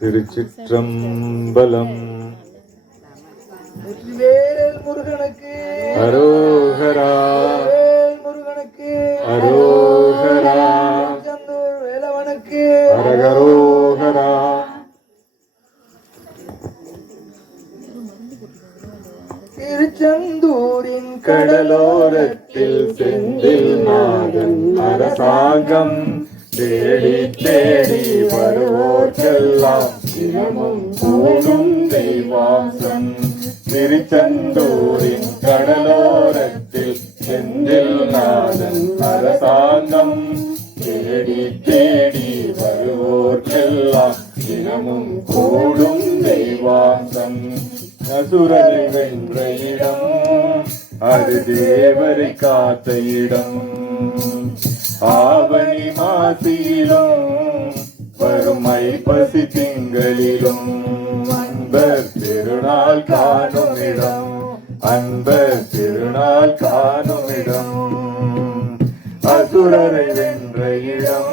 திருச்சிற்றம்பலம். வேல் முருகனுக்கு அரோகரா, முருகனுக்கு அரோகரா, சந்தூர் வேலவனுக்கு அரகரோகரா. திருச்செந்தூரின் கடலோரத்தில் செந்தில் நாதன் அரசாங்கம் தேடி தேடி வருவோர்க்கெல்லாம் தினமும் கூடும் தெய்வாசம். திருச்செந்தூரின் கடலோரத்தில் செந்தில் நாதன் அரசாங்கம் தேடி தேடி வருவோர்க்கெல்லாம் தினமும் கூடும் தெய்வாசம். அசுரரை வென்ற இடம், அது தேவரை காத்த இடம். ஆவணி மாசியிலும் வரும் ஐப்பசி திங்களிலும் அன்பர் திருநாள் காணும் இடம், அன்பர் திருநாள் காணும் இடம். அசுரரை வென்ற இடம்,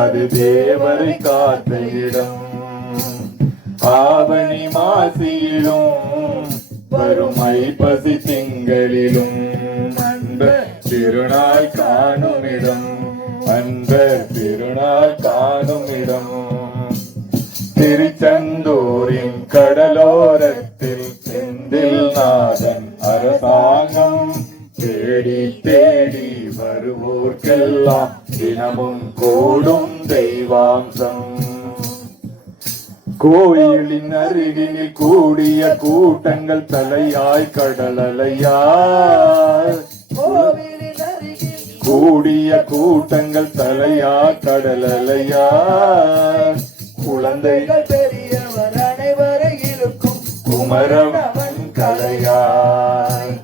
அது தேவரை காத்த இடம். ஆவணி மாசியிலும் வரும் ஐப்பசி திங்களிலும் அன்பர் திருநாள் காணும் இடம், அன்பர் திருநாள் காணும் இடம். திருச்செந்தூரின் கடலோரத்தில் செந்தில் நாதன் அரசாங்கம் தேடி தேடி வருவோர்க்கெல்லாம் தினமும் கூடும் தெய்வாம்சம். கோயிலின் அருகினில் கூடிய கூட்டங்கள் தலையாய் கடலலையாய், கோவிலின் அருகில் கூடிய கூட்டங்கள் தலையாய் கடலலையாய். குழந்தைகள் பெரியவர் அனைவரை இருக்கும் குமரவன் கலையாய்.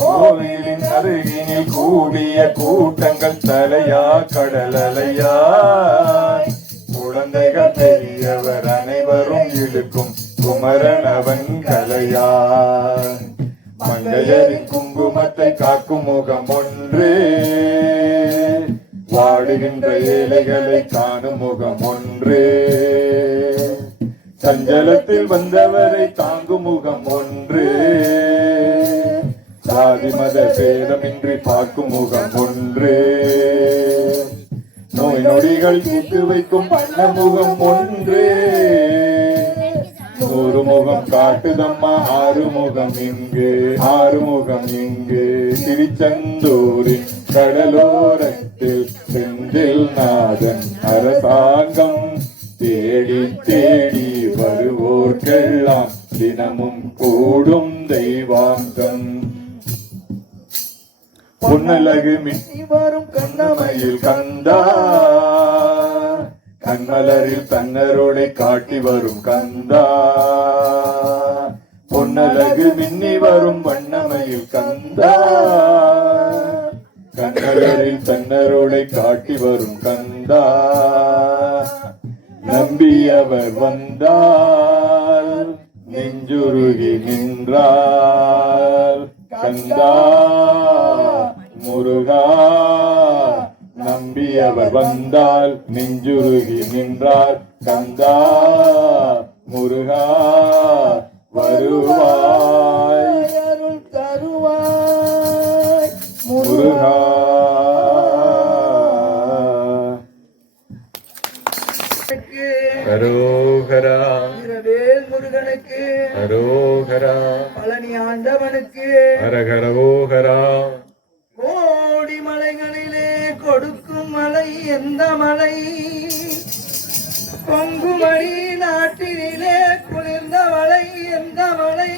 கோவிலின் அருகினில் கூடிய கூட்டங்கள் தலையாய் கடலலையாய். குழந்தைகள் பெரியவர் அனைவரும் இழுக்கும் குமரன் அவன் கலையாய். மங்கையரின் குங்குமத்தை காக்கும் முகம் ஒன்று, வாடுகின்ற ஏழைகளை காணும் முகம் ஒன்று. சஞ்சலத்தில் வந்தவரை தாங்கும் முகம் ஒன்று, சாதி மத பேதமின்றி பார்க்கும் முகம் ஒன்று. நோய் நொடிகள் தீர்த்து வைக்கும் வண்ண முகம் ஒன்று. 100 முகம் காட்டுதம்மா, 6 முகம் இங்கு, 6 முகம் இங்கு. திருச்செந்தூரின் கடலோரத்தில் செந்தில் நாதன் அரசாங்கம் தேடி தேடி வருவோர்க்கெல்லாம் தினமும் கூடும் தெய்வாங்கம். பொன்னழகு மின்னி வரும் கண்ணமையில் கந்தா, கண்மலரில் தன்னரோடை காட்டி வரும் கந்தா. பொன்னழகு மின்னி வரும் வண்ணமையில் கந்தா, கண்மலரில் தன்னரோடை காட்டி வரும் கந்தா. நம்பியவர் வந்தால் நெஞ்சுருகி நின்றார் கந்தா முருகா. நம்பியவர் வந்தால் நெஞ்சுருகி நின்றார் கந்தா முருகா. வருவாய் அருள் தருவாய் முருகா. அரோகரா, வேல் முருகனுக்கு அரோகரா, பழனி ஆண்டவனுக்கு அரகரோகரா. கோடி மலைகளிலே கொடுக்கும் மலை எந்த மலை? கொங்குமணி நாட்டினிலே குளிர்ந்த மலை எந்த மலை?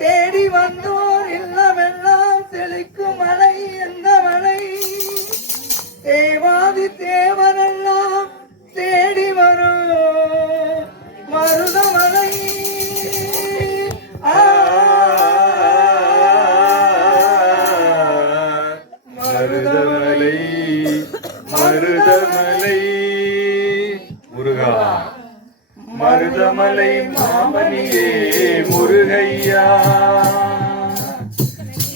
தேடி வந்தோர் இல்லமெல்லாம் செழிக்கும் மலை எந்த மலை? தேவாதி தேவரெல்லாம் தேடி வரும் மருதமலை. மருதமலை, மருதமலை முருகா. மருதமலை மாமணியே முருகையா.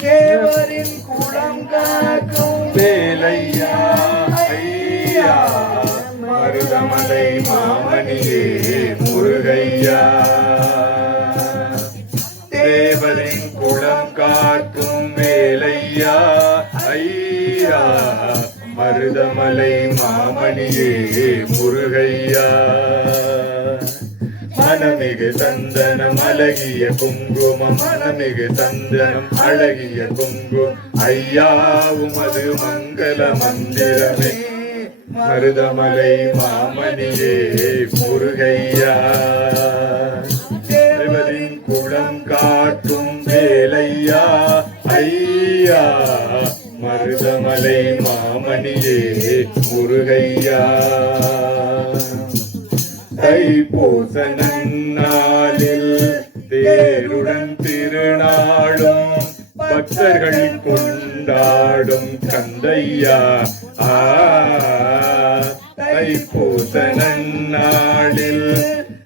தேவரின் குளம் காக்கும் வேலையா ஐயா. மருத மருதமலை மாமணியே முருகையா தேவரின் குளம் காக்கும் வேலையா ஐயா மருதமலை மாமணியே முருகையா மனமிகு சந்தனம் அழகிய குங்குமம் மனமிகு சந்தனம் அழகிய குங்குமம் ஐயா உமது மங்கள மந்திரமே மருதமலை மாமணியே முருகையா தேவரின் குளம் காட்டும் வேலையா ஐயா மருதமலை மாமணியே முருகையா தைப்பூச நன்னாளில் தேருடன் திருநாளும் பக்தர்கள் கொண்டாடும் கந்தையா தைப்பூச நன்னாளில்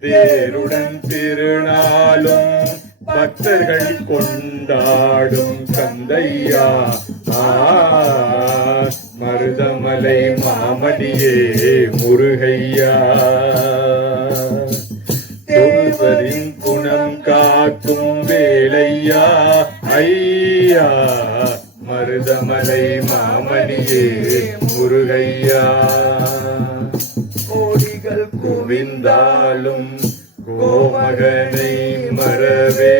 தேருடன் திருநாளும் பக்தர்கள் கொண்டாடும் கந்தையா மருதமலை மாமணியே முருகையா தேவரின் குணம் காக்கும் வேலையா ஐயா மருதமலை மாமணியே முருகையா கோடிகள் குவிந்தாலும் கோமகனை மறவே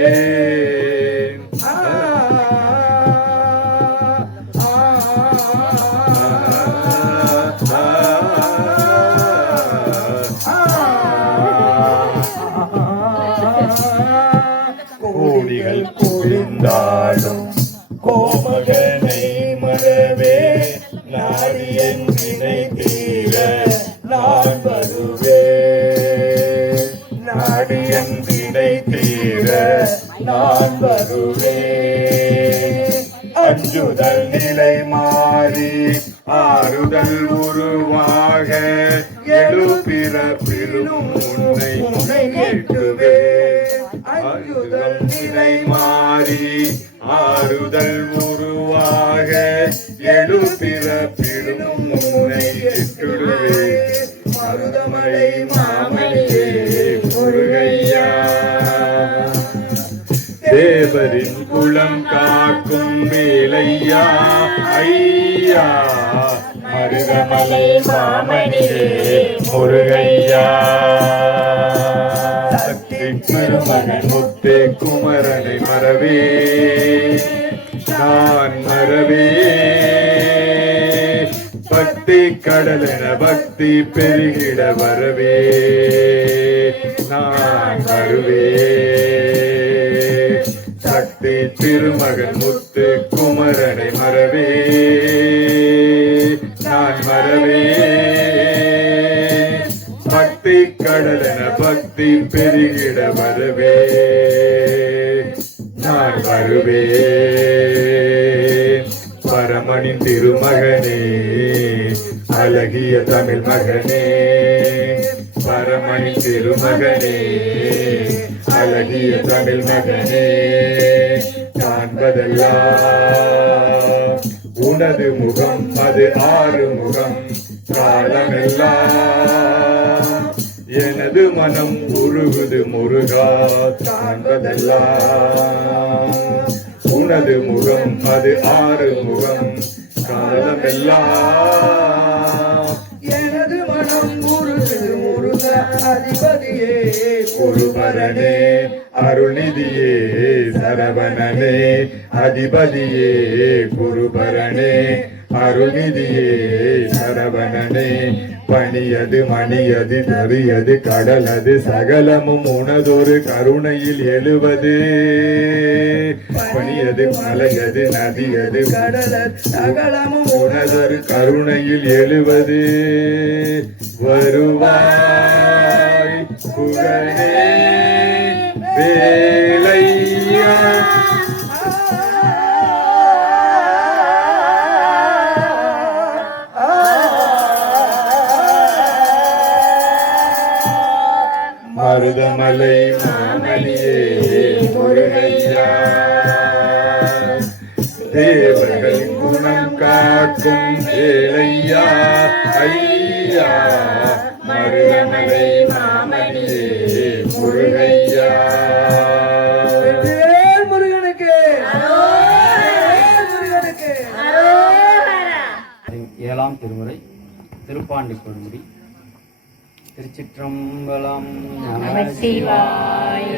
கோடிகள் குவிந்தாலும் கோமகனை மறவே நாடியன் வினை தீர நான் வருவேன் நாடியன் வினை தீர நான் வருவேன் அஞ்சுதல் நிலை மாறி ஆறுதல் உருவாக எழுபிறப்பிலும் உன்னை கேட்டுவேன் அஞ்சுதல் நிலை மாறி ஆறுதல் உருவாக எழுபிறப்பிலும் உன்னை கேட்டுவேன் மருதமலை மாமணியே முருகையா தேவரின் குளம் காக்கும் வேலையா ஐயா மருதமலை மாமணியே முருகையா சக்தி பெருமகன் முத்தே குமரனை மறவே நான் மறவே பக்தி கடலென பக்தி பெருகிட வரவே நான் வருவே சக்தி திருமகன் முத்து குமரனை மறவே நான் மறவே பக்தி கடலென பக்தி பெருகிட வரவே நான் வருவே பரமனின் திருமகனே அழகிய தமிழ் மகனே பரமனின் திருமகனே அழகிய தமிழ் மகனே காண்பதெல்லாம் உனது முகம் அது ஆறு முகம் காலமெல்லாம் எனது மனம் உருகுது முருகா காண்பதெல்லாம் உனது முகம் அது ஆறு முகம் காலமெல்லாம் எனது மனம் உருகுது முருக அதிபதியே குருபரனே அருள்நிதியே சரவணனே அதிபதியே குருபரனே அருள்நிதியே சரவணனே பணியது மணியது தரியது கடலது சகலமும் உனதொரு கருணையில் எழுவது பணியது மலையது நதியது கடலர் சகலமும் உனதொரு கருணையில் எழுவது வருவாய் குகனே வேலையா மருதமலை மாமணியே முருகையா தேவர்கள் குணம் காக்கும் ஏழையா ஐயா பாண்டி கொடுமுடி. திருச்சிற்றம்பலம். நமசிவாய.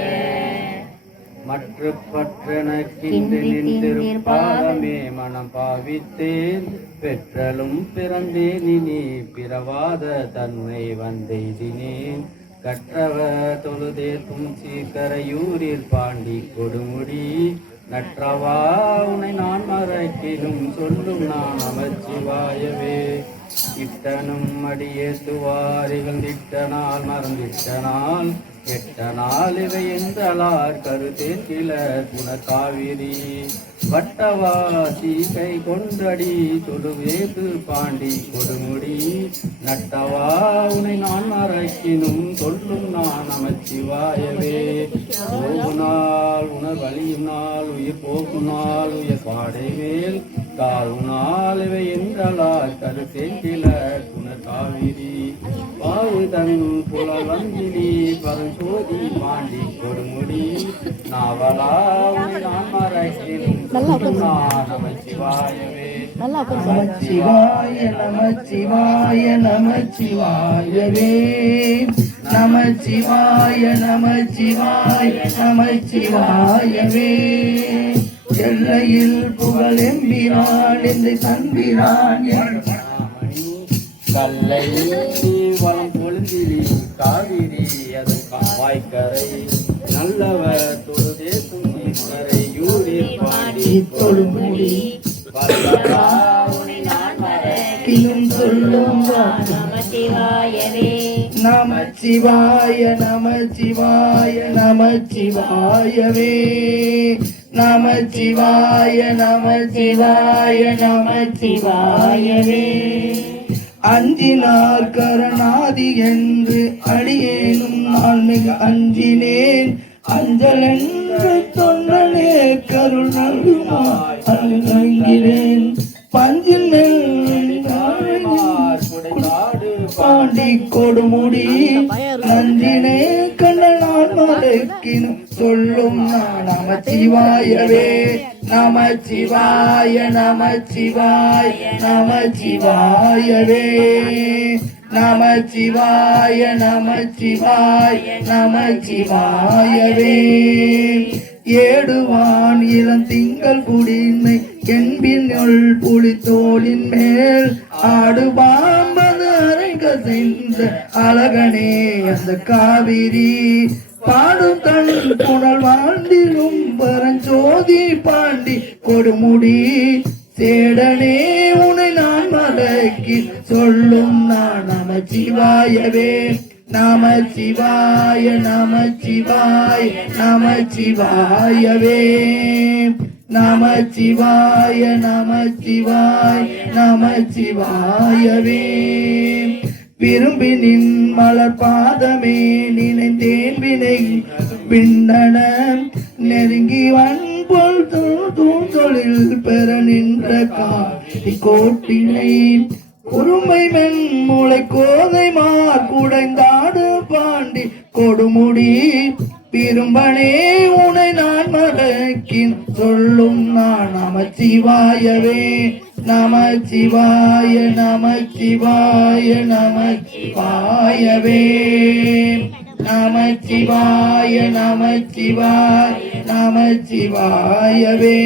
மற்ற பற்றனக்கின்று நின்றிருப்பாதமே மனம் பாவித்தேன் பெற்றலும் பிறந்தேன் இனி பிறவாத தன்மை வந்தெய்தினேன் கற்றவர் தொழுதேற்கும் சீர்கரையூரில் பாண்டி கொடுமுடி நற்றவா உனை நான் மறக்கிலும் சொல்லும் நான் நமச்சிவாயவே. இட்டனும் அடியேத்துவாரிகள் திட்டனால் மறந்திட்டனால் எட்டனால் இவை என்றலார் கருத்தேன் கிள குணக்காவிரி வட்டவாசி கை கொண்டடி தொடுவேது பாண்டி கொடுமுடி நட்டவா உனை நான் மறக்கினும் சொல்லும் நான் நமச்சிவாயவே. போகுநாள் உணர் வழியும் நாள் உயிர் போகும் நாள் உயர் பாடைவேல் காவுநாள் இவை என்றலார் கருத்தேன் கிள குணக்காவிரி பாவு தன் புலல் வந்தினி பரஞ்சோதி பாண்டி கொடுமுடி நாவலா உனை நான் மறக்கினும் சொல்லும் நான் நமச்சிவாயவே. நமச்சிவாய நமச்சிவாய நமச்சிவாயவே. நமச்சிவாய நமச்சிவாய நமச்சிவாயவே. எல்லையில் புகழெம்பிரான் என்று தம்பிரான் கல்லை வளம் பொழுந்திரி காவிரி அது வாய்க்கரை நல்லவர் தொழுதேசும் ஈஸ்வரை யூரில் பாண்டி தொழுமுடி கிளும் சொல்லும் நமசிவாயவே. நமச்சிவாய நமச்சிவாய நமச்சிவாயவே. நமச்சிவாய நமச்சிவாய நமச்சிவாயவே. அஞ்சினார் கரணாதி என்று அடியேனும் நான் மிக அஞ்சினேன் அஞ்சல் என்று தொண்டனே கருள் நல்குமாய் அழுகிறேன் பஞ்சின் மேல் பாண்டி கொடுமுடி நன்றினே கண்ணனான் மறக்கினும் சொல்லும் நான் நமச்சிவாயவே. நமச்சிவாய நமச்சிவாய நமச்சிவாயவே. நமச்சிவாய நமச்சிவாய நமச்சிவாயவே. ஏடுவான் இளம் திங்கள் குடிமை என்பினுள் புலித்தோளின் மேல் ஆடு பாம்பது அரைங்க சென்ற அழகனே அந்த காவிரி பாடும் தன் புனல் வாழ்ந்திலும் பரஞ்சோதி பாண்டி கொடுமுடி சேடனே உனை நான் மடக்கி சொல்லும் நான் நமச்சிவாயவே. நமச்சிவாய நமச்சிவாய நமச்சிவாயவே. நமச்சிவாய நமச்சிவாய நமச்சிவாயவே. விரும்பினின் மலர் பாதமே நினைந்தேன் வினை பின்னன நெருங்கி வன்போல் தூந்தொழில் பெற நின்ற காட்டி கோட்டினை உருமை மென்முளை கோதை மார் குடைந்தாடு பாண்டி கொடுமுடி விரும்பனே உனை நான் மறக்கின் சொல்லும் நான் நமச்சிவாயவே. நமச்சிவாய நமச்சிவாய நமச்சிவாயவே. நமச்சிவாய நமச்சிவாய நமச்சிவாயவே.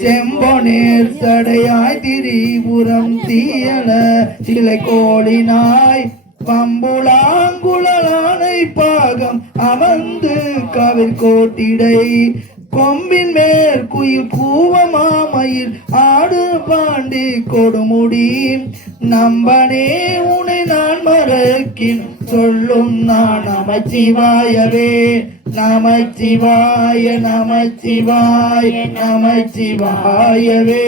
செம்பொனேர் சடையாய் திரிபுரம் தீயல சிலை கோளினாய் பம்புலாங்குழலானை பாகம் அமர்ந்து கவிர் கோட்டிடை கொம்பின் மேல் குயில் கூவ மாமையில் ஆடு பாண்டி கொடுமுடி நம்பனே உனை நான் மறக்கின் சொல்லும் நான் நமச்சிவாயவே. நமச்சிவாய நமச்சிவாய நமச்சிவாயவே.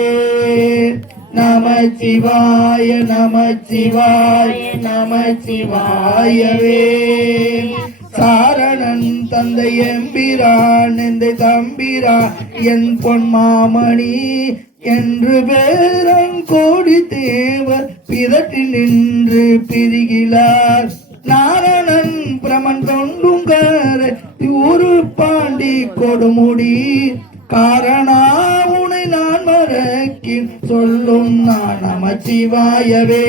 நமச்சிவாய நமச்சிவாய நமச்சிவாயவே. சாரணன் தந்தை எம்பிரான் எந்த தம்பிரான் என் பொன்மாமணி என்று பேரன் கோடி தேவர் பிதற்றி நின்று பிரிகிறார். நாரணன் பிரமன் தொண்டுங்கரை ஊரு பாண்டி கொடுமுடி காரணா உனை நான் மறக்கின் சொல்லும் நான் நமச்சிவாயவே.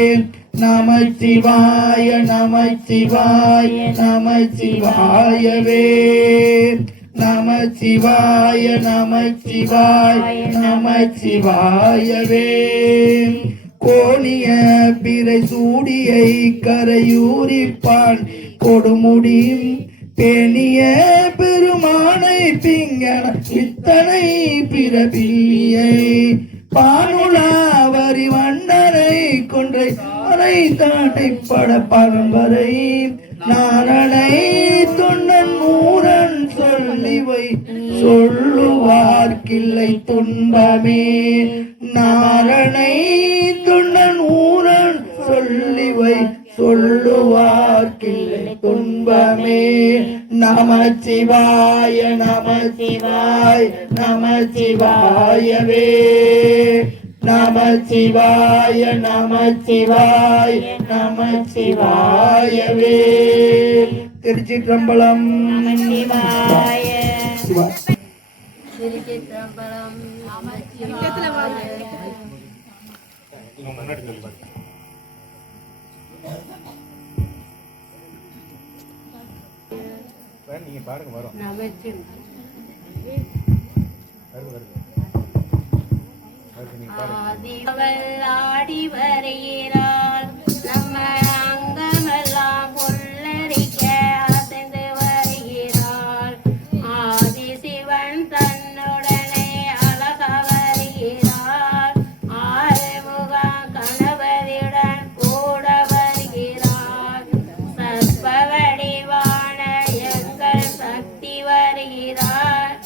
நமச்சிவாய நமச்சிவாய நமச்சிவாயவே நமச்சிவாய நமச்சிவாய நமச்சிவாயவே கோணிய பிறை சூடியை கரையூரிப்பான் கொடுமுடியும் பேணிய பெருமானை பிங்கன இத்தனை பிறவியை பானுலாவரி வண்டரை கொன்றை அரை தாட்டை பட பரம்பரை நாரணை தொண்டன் மூரன் சொல்லிவை சொல்லுவார்க்கில்லை துன்பமே நாரணை தொண்டன் ஊரன் சொல்லிவை சொல்லுவார்க்கில்லை துன்பமே நமச்சிவாய நமச்சிவாய நமச்சிவாயவே நமச்சிவாய நமச்சிவாய நமச்சிவாயவே திருச்சிற்றம்பலம் நமச்சிவாய சிவா திருச்சிற்றம்பலம் நமச்சிவாய நீங்க பாருங்க வரும் அவள் ஆடி வருகிறாள் நம்ம அங்கமெல்லாம் புல்லரிக்க அசைந்து வருகிறாள் ஆதி சிவன் தன்னுடனே அழக வருகிறாள் ஆறுமுகம் கணபதியுடன் கூட வருகிறாள் சர்ப்ப வடிவான எங்கள் சக்தி வருகிறாள்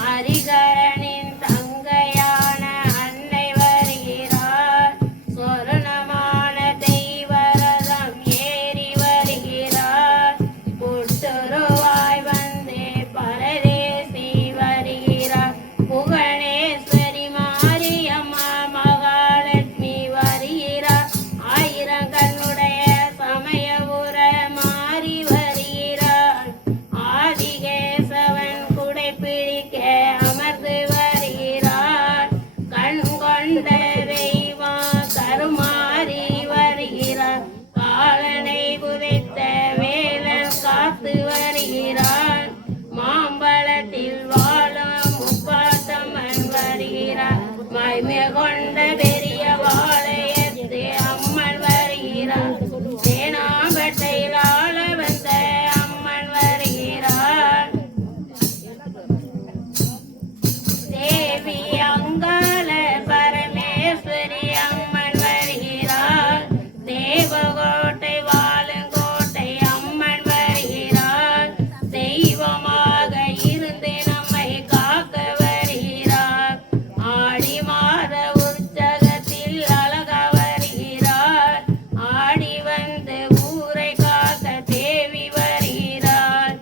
ஹரிகரனின் தங்கையான அன்னை வருகிறார் சொர்ணமான தெய்வரதம் ஏறி வருகிறார் புட்டுருவாய் வந்தே பரதேசி வருகிறார் புகழேஸ்வரி மாரியம்மா மகாலட்சுமி வருகிறார் ஆயிரங்கண்ணுடைய சமயபுர மாறி வருகிறார் ஆதிகேசவன் குடை பிடிக்க அமர்ந்து வருகிறார் கண் கொண்ட தெய்வம் கருமாறி வருகிறார் காலனை குதைத்த வேலன் காத்து வருகிறார் மாம்பழத்தில் வாழும் முப்பாத்தம்மன் வருகிறார் மைமை கொண்ட பெரிய வாழையத்து அம்மன் வருகிறார் தேனாம்பட்டையில் ஆள வந்த அம்மன் வருகிறார் தேவி அங்காள பரமேஸ்வரி அம்மன் வருகிறார் தேவகோட்டை வாழுங்கோட்டை அம்மன் வருகிறார் தெய்வமாக இருந்து நம்மை காக்க வருகிறார் ஆடி மாத உற்சகத்தில் அழக வருகிறார் ஆடி வந்து ஊரை காக்க தேவி வருகிறார்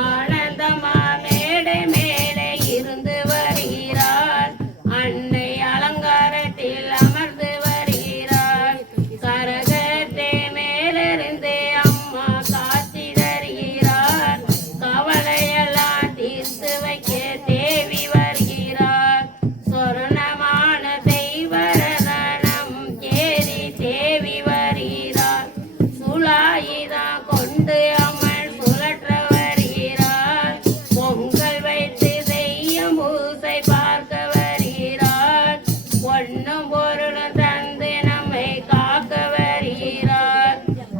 ஆனந்தமா மேடை மேலே இருந்து வருகிறார் அன்னை அலங்காரத்தில் அமர்ந்து வருகிறார் கரகத்தை மேலிருந்து அம்மா காட்சி தருகிறார் கவலையெல்லாம் தீர்த்து வைக்க தேவி வருகிறார் சொர்ணமான தெய்வரதனம் ஏறி தேவி வருகிறார் சுலாயுதம் கொண்டு அம்மன் சுழற்ற வருகிறார் பொங்கல் வைத்து செய்யும் பூசை பார்க்க வருகிறார் பொன்னும் பொருளும் தந்து நம்மை காக்க வருகிறார்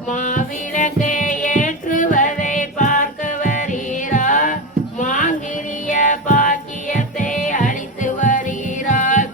மாவிளக்கை ஏற்றுவதை பார்க்க வருகிறார் மாங்கிரிய பாக்கியத்தை அளித்து வருகிறார்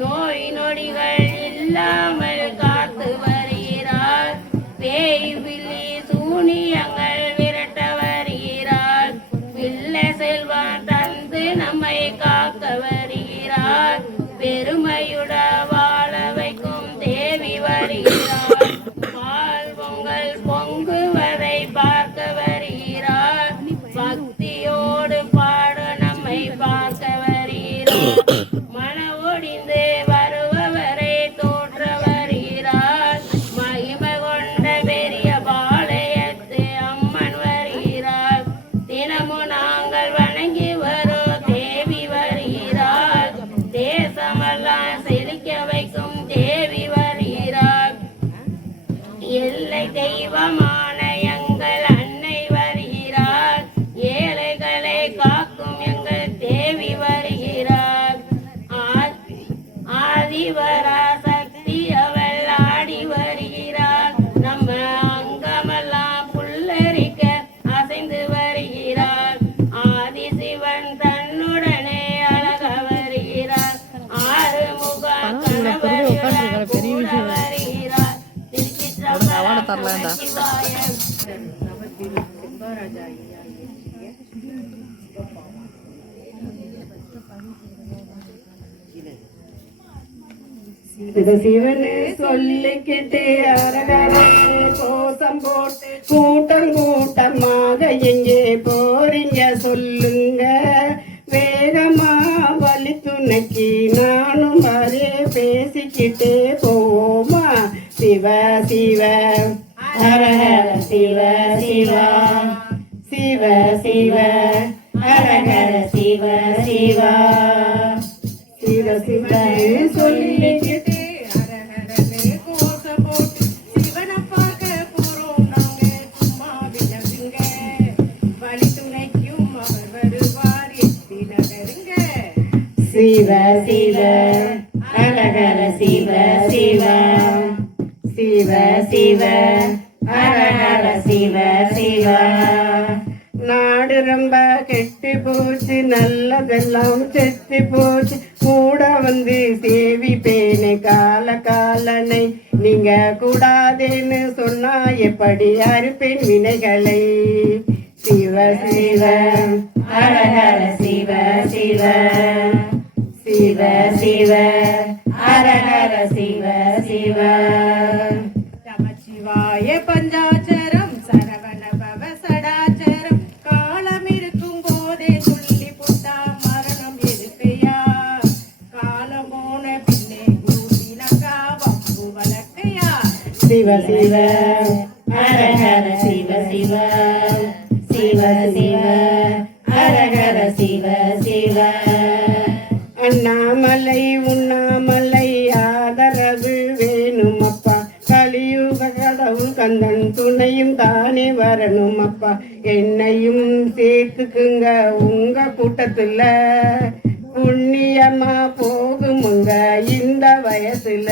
நோய் நொடிகள் இல்லாமல் காத்து வருகிறார் பேய் பில்லி சூனியங்கள் விரட்ட வருகிறார் பிள்ளை செல்வம் தந்து நம்மை காக்க வருகிறார் பெருமையுட வாழ வைக்கும் தேவி வருகிறார் பால் பொங்கல் பொங்குவதை பார்க்க வருகிறார் பக்தியோடு பாட நம்மை பார்க்க வருகிறார் மன ஒடிந்து வருபவரை தோற்ற வருகிறார் மகிமை கொண்ட பெரிய பாளையத்து அம்மா சிவனு சொல்லிக்கிட்டு அரகரே கோஷம் போட்டு கூட்டம் கூட்டமாக எங்கே போறீங்க சொல்லுங்க, வேகமா வழி துணைக்கு நானும் அதே பேசிக்கிட்டே போமா. சிவ சிவ ஹர ஹர சிவ சிவா, சிவ சிவ ஹர ஹர சிவ சிவா. சிவ சிவ சொல்லிக்கிட்டு அரஹரனே கோஷம் போட்டு சிவனை பார்க்க போறோம் நாங்க, சும்மா விலகுங்க, வழி துணைக்கும் அவர் வருவார், எட்டி நகருங்க. சிவ சிவ அரஹர சிவ சிவா, சிவ சிவ அரஹர சிவ சிவா. நாடு ரொம்ப கெட்டு போச்சு, நல்லதெல்லாம் செத்து போச்சு, கூட வந்து சேவி பேனே கால காலனை. நீங்க கூடாதேன்னு சொன்னா எப்படி அறுப்பேன் வினைகளை. சிவ சிவ ஹர ஹர சிவ சிவ, சிவ சிவ ஹர ஹர சிவ சிவ. நமச்சிவாய பஞ்சாட்சரம் சரவண பவ சடாச்சரம், காலம் இருக்கும் போதே சொல்லி புட்டா மரணம் இருக்கையா, காலம் போன பின்னே கூட்டினக்கா வம்பு வளர்க்கையா. சிவ சிவ ஹர ஹர சிவ சிவ, சிவ சிவ ஹர ஹர சிவ சிவ. அண்ணாமலை உண்ணாமலை ஆதரவு வேணும் அப்பா, கலியுக கடவுள் கந்தன் துணையும் தானே வரணும் அப்பா. என்னையும் சேர்த்துக்குங்க உங்க கூட்டத்துல, புண்ணியமா போகுமுங்க இந்த வயசுல.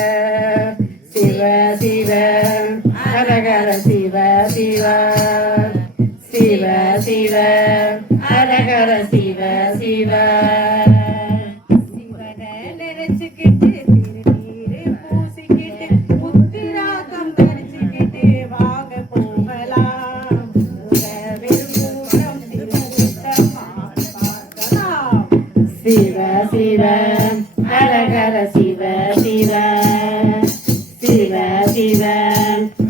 சிவ சிவ ஹர ஹர சிவ சிவ, சிவ சிவ ஹர ஹர சிவ சிவ. சிவனை நினைச்சுக்கிட்டு திருநீரு பூசிக்கிட்டு புத்திராக்கம் தரிச்சுக்கிட்டு வாங்க போகலாம், விரும்பும் திருக்கூட்டமா பார்க்கலாம். சிவ சிவ ஹர ஹர சிவ சிவ, சிவ சிவ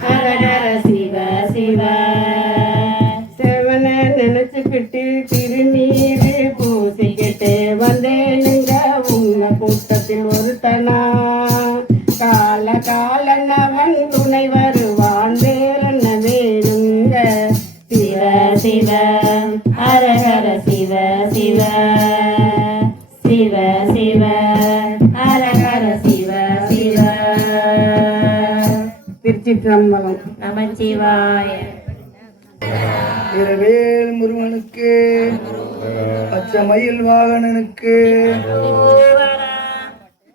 ஹர ஹர சிவ சிவ. செவனை நினைச்சுக்கிட்டு திருநீரு பூசிக்கிட்டு வந்தேனுங்க உங்க கூட்டத்தில் ஒருத்தனா, கால காலனவன் துணை வருவான் வேலன வேணுங்க. சிவ சிவ ஹர ஹர சிவ சிவ, சிவ சிவ ஹர ஹர சிவ சிவ. திருச்சிற்றம்பலம். நமச்சிவாய. இரவேல் முருகனுக்கு, பச்சைமயில் வாகனனுக்கு,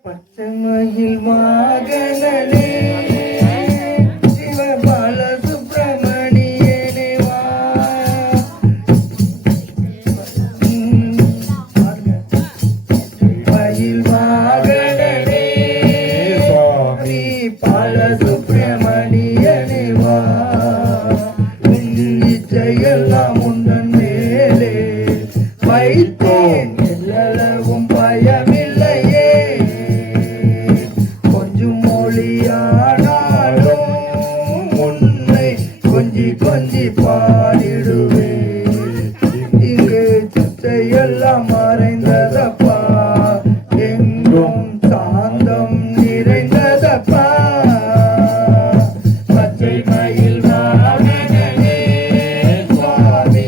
பச்சைமயில் வாகனனே சிவபால சுப்பிரமணியனே வா. மயில் வாகனனே ஸ்ரீ பால சுப்பிரமணியனே வா. எல்லாம் உந்தன் மேலே வைத்தேன், எல்லளவும் பயமில்லையே. கொஞ்சம் மொழியானாலும் உன்னை கொஞ்சி கொஞ்சி பாடிடுவேன். இங்கு சிற்றையெல்லாம் மறைந்ததப்பா, எங்கும் சாந்தம் நிறைந்ததப்பா. பச்சை மயில் வாகனனே சுவாமி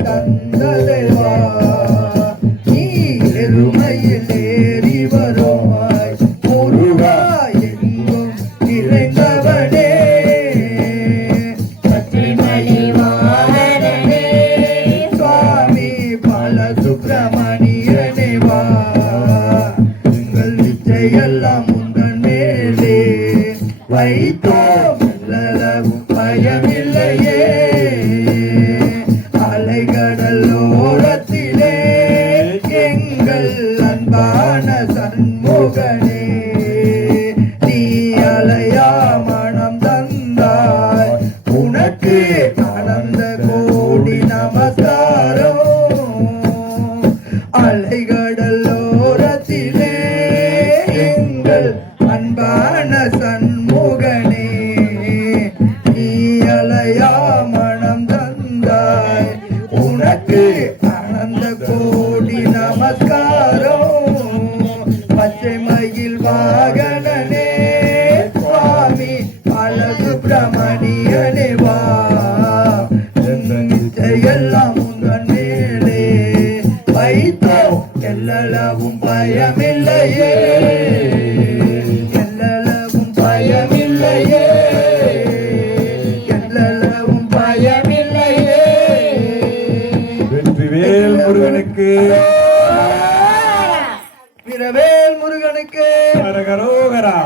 தந்த தேவா நீ எருமையில் ஏறி வருவாய் முருகா எங்கும் நிறைந்தவனே பச்சைமலை வாகனனே சுவாமி பால சுப்பிரமணியனே வா எங்கள் நிச்சயெல்லாம் உந்தன் மேலே வைத்தோம் எல்லளவும் பயமில்லையே அலைகடலோரத்திலே எங்கள் அன்பான சண்முகனே நீ அலையா மனம் தந்தாய் உனக்கு ஆனந்த கோடி நமஸ்காரம் அலைகடலோரத்திலே எங்கள் அன்பான சண்முகனே நீ அலையா மனம் தந்தாய் உனக்கு ஆனந்த கோடி நமஸ்காரம் பச்சை மயில் வாகனனே சுவாமி பால சுப்பிரமணியனே வா எல்லாம் உங்கள் மேலே வைத்தோம் எல்லளவும் பயமில்லையே எல்லளவும் பயமில்லையே எல்லளவும் பயமில்லையே வெற்றிவேல் முருகனுக்கு வீரவேல் முருகனுக்கு அரகரோகரா.